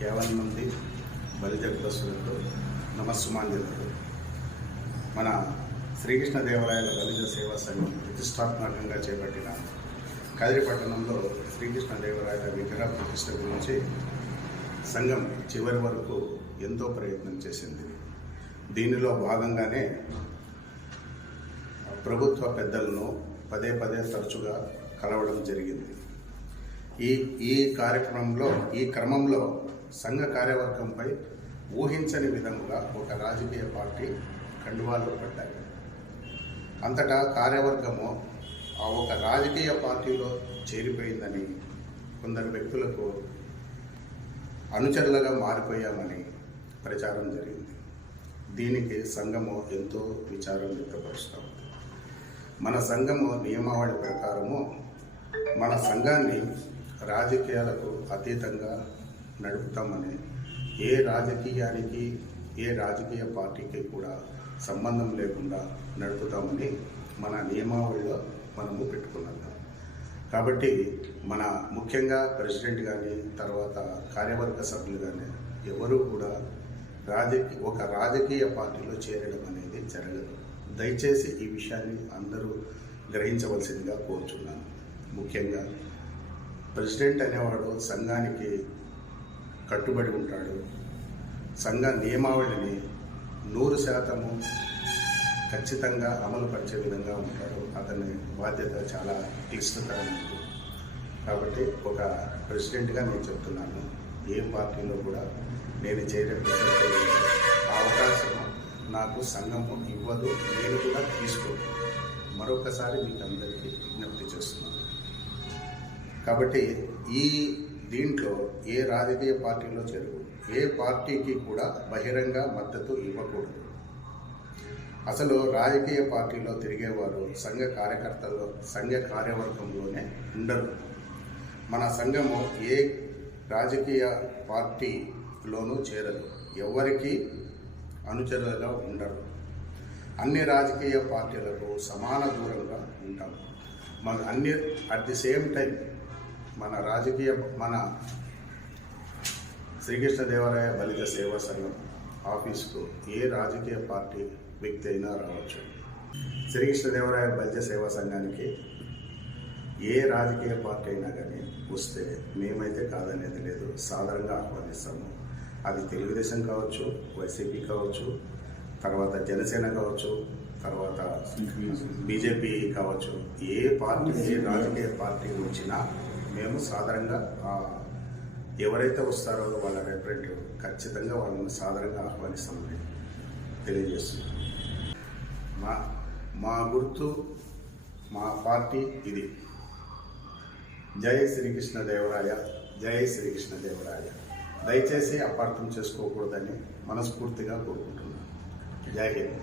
50 మంది బలిజగ్రస్తులకు నమస్సుమాంజలు. మన శ్రీకృష్ణదేవరాయల బలిజ సేవా సంఘం ప్రతిష్టాత్మకంగా చేపట్టిన కదిరి పట్టణంలో శ్రీకృష్ణదేవరాయల విగ్రహ ప్రతిష్ట గురించి సంఘం చివరి వరకు ఎంతో ప్రయత్నం చేసింది. దీనిలో భాగంగానే ప్రభుత్వ పెద్దలను పదే తరచుగా కలవడం జరిగింది. ఈ క్రమంలో సంఘ కార్యవర్గంపై ఊహించని విధంగా ఒక రాజకీయ పార్టీ కండువాలు పడ్డాయి. అంతటా కార్యవర్గము ఆ ఒక రాజకీయ పార్టీలో చేరిపోయిందని, కొందరు వ్యక్తులకు అనుచరులుగా మారిపోయామని ప్రచారం జరిగింది. దీనికి సంఘము ఎంతో విచారం వ్యక్తపరుస్తాం. మన సంఘము నియమావళి ప్రకారము మన సంఘాన్ని రాజకీయాలకు అతీతంగా నడుపుతామని, ఏ రాజకీయ పార్టీకి కూడా సంబంధం లేకుండా నడుపుతామని మన నియమావళిలో మనము పెట్టుకున్నాం. కాబట్టి మన ముఖ్యంగా ప్రెసిడెంట్ కానీ తర్వాత కార్యవర్గ సభ్యులు కానీ ఎవరూ కూడా ఒక రాజకీయ పార్టీలో చేరడం అనేది జరగదు. దయచేసి ఈ విషయాన్ని అందరూ గ్రహించవలసిందిగా కోరుచున్నాను. ముఖ్యంగా ప్రెసిడెంట్ అనేవాడు సంఘానికి కట్టుబడి ఉంటాడు. సంఘ నియమావళిని 100% ఖచ్చితంగా అమలుపరిచే విధంగా ఉంటాడు. అతని బాధ్యత చాలా క్లిష్టతరమైనది. కాబట్టి ఒక ప్రెసిడెంట్గా నేను చెప్తున్నాను, ఏ పార్టీలో కూడా నేను చేరేటప్పుడు ఆ అవకాశం నాకు సంఘము ఇవ్వదు, నేను కూడా తీసుకోను. మరొకసారి మీకు అందరికీ విజ్ఞప్తి చేస్తున్నాను. కాబట్టి దీంట్లో ఏ రాజకీయ పార్టీలో చేరకూడదు, ఏ పార్టీకి కూడా బహిరంగ మద్దతు ఇవ్వకూడదు. అసలు రాజకీయ పార్టీలో తిరిగేవారు సంఘ కార్యవర్గంలోనే ఉండరు. మన సంఘము ఏ రాజకీయ పార్టీలోనూ చేరదు, ఎవరికి అనుచరులుగా ఉండరు. అన్ని రాజకీయ పార్టీలకు సమాన దూరంగా ఉంటాం. అట్ ది సేమ్ టైం మన శ్రీకృష్ణదేవరాయ బలిజ సేవా సంఘం ఆఫీస్కు ఏ రాజకీయ పార్టీ వ్యక్తి అయినా రావచ్చు. శ్రీకృష్ణదేవరాయ బలిజ సేవా సంఘానికి ఏ రాజకీయ పార్టీ అయినా కానీ వస్తే మేమైతే కాదనేది లేదు, సాధారణంగా ఆహ్వానిస్తాము. అది తెలుగుదేశం కావచ్చు, వైసీపీ కావచ్చు, తర్వాత జనసేన కావచ్చు, తర్వాత బీజేపీ కావచ్చు. ఏ రాజకీయ పార్టీ వచ్చినా మేము సాధారణంగా ఎవరైతే వస్తారో వాళ్ళ రిప్రజెంటేటివ్ ఖచ్చితంగా వాళ్ళని సాధారణంగా ఆహ్వానిస్తామని తెలియజేస్తున్నాం. మా గుర్తు, మా పార్టీ ఇది. జై శ్రీకృష్ణదేవరాయ, జై శ్రీకృష్ణదేవరాయ. దయచేసి అపార్థం చేసుకోకూడదని మనస్ఫూర్తిగా కోరుకుంటున్నాను. జై హింద్.